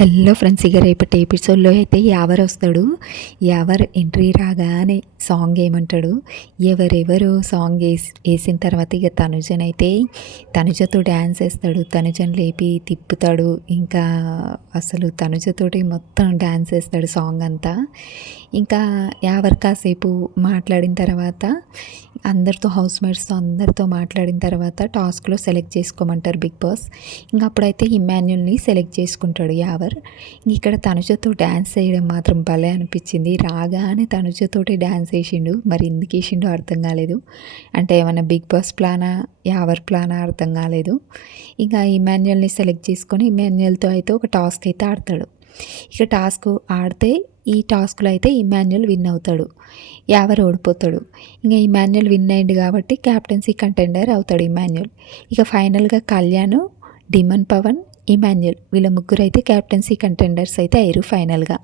Hello friends, ఇక రేపటి ఎపిసోడ్లో అయితే యావర్ వస్తాడు. యావర్ ఎంట్రీ రాగానే సాంగ్ ఏమంటాడు, ఎవరెవరు సాంగ్ వేసిన తర్వాత ఇక తనుజనైతే తనుజతో డ్యాన్స్ వేస్తాడు. తనుజను లేపి తిప్పుతాడు. ఇంకా అసలు తనుజతోటి మొత్తం డ్యాన్స్ వేస్తాడు సాంగ్ అంతా. ఇంకా యావర్ కాసేపు మాట్లాడిన తర్వాత అందరితో హౌస్ మేట్స్తో అందరితో మాట్లాడిన తర్వాత టాస్క్లో సెలెక్ట్ చేసుకోమంటారు బిగ్ బాస్. ఇంక అప్పుడైతే ఇమాన్యుల్ని సెలెక్ట్ చేసుకుంటాడు యావర్. ఇక్కడ తనుజతో డ్యాన్స్ వేయడం మాత్రం భలే అనిపించింది. రాగానే తనుజతోటి డ్యాన్స్ వేసిండు. మరి ఎందుకు వేసిండో అర్థం కాలేదు. అంటే ఏమన్నా బిగ్ బాస్ ప్లానా, యావర్ ప్లానా అర్థం కాలేదు. ఇంకా ఇమాన్యుల్ని సెలెక్ట్ చేసుకొని ఇమాన్యుల్తో అయితే ఒక టాస్క్ అయితే ఆడతాడు. ఇక టాస్క్ ఆడితే ఈ టాస్క్లో అయితే ఇమాన్యుల్ విన్ అవుతాడు, యావర్ ఓడిపోతాడు. ఇంకా ఇమాన్యుల్ విన్ అయింది కాబట్టి క్యాప్టెన్సీ కంటెండర్ అవుతాడు ఇమాన్యుల్. ఇక ఫైనల్గా కళ్యాణ్, డిమన్ పవన్, ఇమాన్యుల్ వీళ్ళ ముగ్గురు అయితే క్యాప్టెన్సీ కంటెండర్స్ అయితే అయ్యారు ఫైనల్గా.